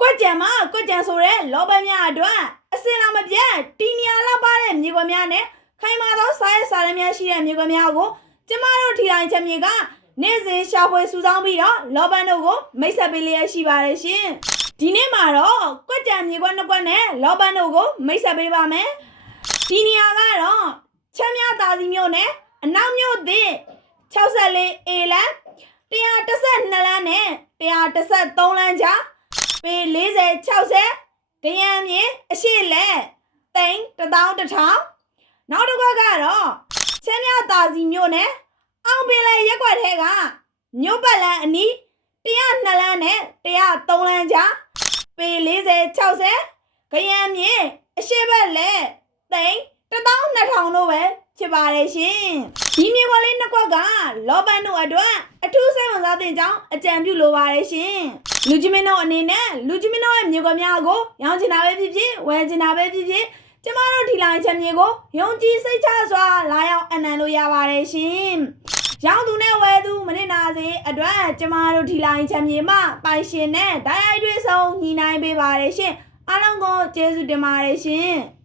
ကွက်ကြံမှာကွက်ကြံဆိုတဲ့လောဘများအတွက်အစင်လာမပြတ်တီနီယာလောက်ပါတဲ့မြေခွက်များနဲ့ခိုင်မာသောစားရစားရများရှိတဲ့မြေခွက်များကိုကျမတို့ထီတိုင်းချက်မြေကနေ့စဉ်ရှာဖွေစုဆောင်းပြီးတော့လောဘန်တို့ကိုမိတ်ဆက်ပေးလျက်ရှိပါတယ်ရှင်ဒီနေ့မှာတော့ကွက်ကြံမြေခွက်နှစ်ကွက်နဲ့လောဘန်တို့ကိုမိတ်ဆက်ပေးပါမယ်ဒီနေရာကတော့ချမ်းမြသာစီမြို့နယ်အနောက်မြို့သစ်64 A လမ်း112လမ်းနဲ့113လမ်းကြားပေ40 60ဒရံမြေအရှိလက်တိန်1000တစ်ထောင်နောက်တစ်ခွက်ကတော့ချမ်းမြသာစီမြို့နယ်အောင်ပင်လေရက်ွက်ထဲကမြို့ပတ်လန်းအနီး102လမ်းနဲ့103လမ်းကြားပေ40 60ခရံမြေအရှိဘက်လက်တိန်12000တို့ပဲ ဖြစ်ပါတယ်ရှင်ဒီမြေခွက်လေးနှစ်ခွက်ကလောဘန်တို့အတွက်အထူးစိတ်ဝင်စားတဲ့ကြောင်းအကြံပြုလိုပါတယ်ရှင်လူကြီးမင်းတို့အနေနဲ့လူကြီးမင်းတို့ရဲ့မြေကွက်များကိုရောင်းချင်တာပဲဖြစ်ဖြစ်ဝယ်ချင်တာပဲဖြစ်ဖြစ်ကျမတို့ဒီလိုင်းချက်မြေကိုယုံကြည်စိတ်ချစွာလာရောက်အနံလို့ရပါတယ်ရှင်။ရောင်းသူနဲ့ဝယ်သူမနစ်နာစေအတွက်ကျမတို့ဒီလိုင်းချက်မြေမှာပိုင်ရှင်နဲ့ဓာတ်ရိုက်တွေဆုံးညီနိုင်ပေးပါတယ်ရှင်။အားလုံးကိုကျေးဇူးတင်ပါတယ်ရှင်။